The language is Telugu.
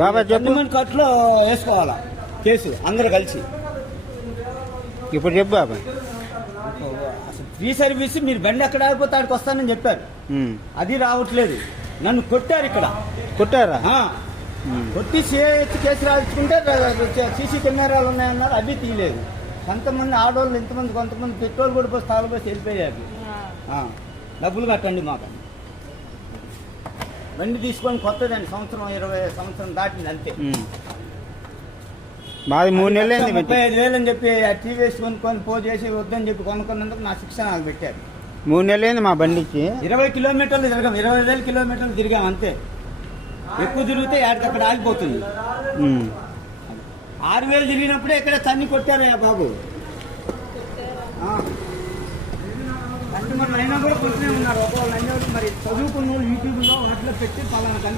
బాబా చెప్పు. గవర్నమెంట్ కోర్టులో వేసుకోవాలా కేసు అందరూ కలిసి. ఇప్పుడు చెప్పు బాబా. అసలు ఫ్రీ సర్వీస్ మీరు బండి ఎక్కడ ఆగిపోతే ఆడికి వస్తానని చెప్పారు, అది రావట్లేదు. నన్ను కొట్టారు ఇక్కడ. కొట్టారా? కొట్టి కేసు రాయించుకుంటే సీసీ కెమెరాలు ఉన్నాయన్నారు, అవి తీయలేదు. కొంతమంది ఆడవాళ్ళు ఎంతమంది, కొంతమంది పెట్రోల్ కూడా పోసి తాళపోసి వెళ్ళిపోయారు. డబ్బులు కట్టండి మాకు. బండి తీసుకొని కొత్తదండి, 20 సంవత్సరం దాటింది అంతే. మాది 3 నెలలు 35,000 అని చెప్పి టీవీఎస్ కొనుక్కొని పో చేసి వద్దని చెప్పి కొనుక్కున్నందుకు నా శిక్ష నాకు పెట్టారు. 3 నెలలు మా బండికి 20 కిలోమీటర్లు తిరగాం, 20,000 కిలోమీటర్లు తిరిగాం అంతే. ఎక్కువ తిరిగితే ఎక్కడికక్కడ ఆగిపోతుంది. 6,000 తిరిగినప్పుడే ఇక్కడ తన్ని కొట్టారయ్యా బాబు. అయినా కూడా కొడుతూనే ఉన్నారు. ఒకళ్ళు అన్నీ మరి చదువుకున్న వాళ్ళు యూట్యూబ్లో ఉన్నట్లు పెట్టి పలానా